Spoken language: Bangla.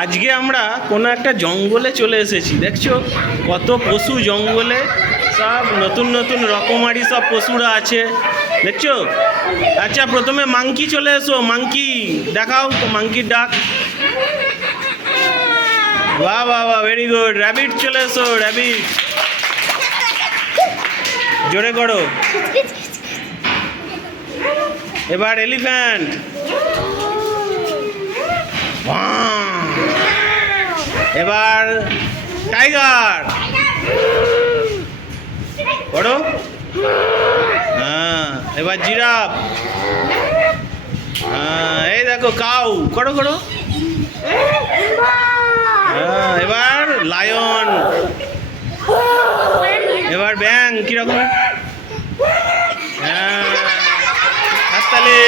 আজকে আমরা কোনো একটা জঙ্গলে চলে এসেছি, দেখছো কত পশু জঙ্গলে, সব নতুন নতুন রকমারি সব পশুরা আছে, দেখছো। আচ্ছা, প্রথমে মাংকি চলে এসো, মাংকি দেখাও তো, মাংকির ডাক। বাহ বাহ বাহ, ভেরি গুড। র্যাবিট চলে এসো, র্যাবিট জোরে করো। এবার এলিফ্যান্ট, এবার টাইগার করো। হ্যাঁ, এবার জিরাফ। হ্যাঁ, এই দেখো কাউ, করো করো। হ্যাঁ, এবার লায়ন, এবার ব্যাং, কিরকম? হ্যাঁ, হাততালি।